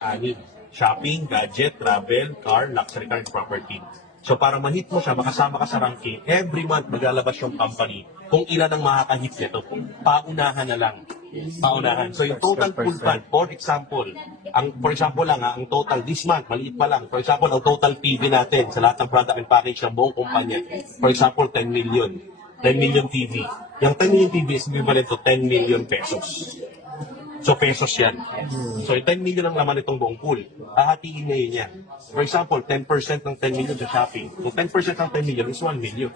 Ani, shopping, gadget, travel, car, luxury car, and property. So para ma-hit mo siya, makasama ka sa ranking, every month maglalabas yung company kung ilan ang makaka-hit nito. Paunahan na lang. Paunahan. So yung total pool fund, for example, ang total this month, maliit pa lang. For example, ang total PV natin sa lahat ng product and package ng buong kumpanya. For example, 10 million. 10 million TV. Yung 10 million TV is equivalent to 10 million pesos. So, pesos yan. So, 10 million ang laman itong buong pool. Hahatiin ngayon yan. For example, 10% ng 10 million sa shopping. So, 10% ng 10 million is 1 million.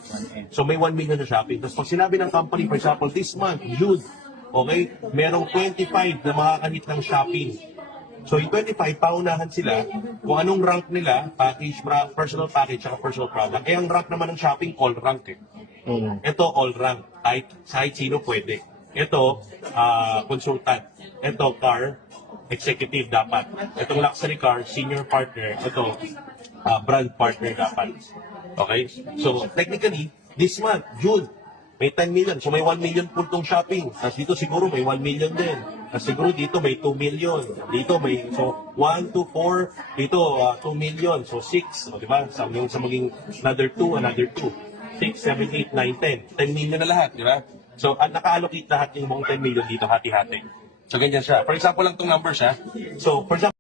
So, may 1 million sa shopping. Tapos, pag sinabi ng company, for example, this month, June, okay, merong 25 na makakahit ng shopping. So, yung 25, paunahan sila kung anong rank nila, package, personal package, at personal product. Eh, ang rank naman ng shopping, all rank eh. Ito, all rank. Kahit sino pwede. Ito, consultant. Ito, car, executive dapat. Itong luxury car, senior partner. Ito, brand partner dapat. Okay? So, technically, this month, June, may 10 million. So, may 1 million po itong shopping. Tapos dito siguro may 1 million din. Tapos siguro dito may 2 million. Dito may, so, 1, 2, 4. Dito, 2 million. So, 6. O, diba? Sa maging another 2, another 2. 6, 7, 8, 9, 10. 10 million na lahat, di ba? So, naka-allocate lahat yung buong 10 million dito, hati-hati. So, ganyan siya. For example lang itong numbers, ha? So, for example,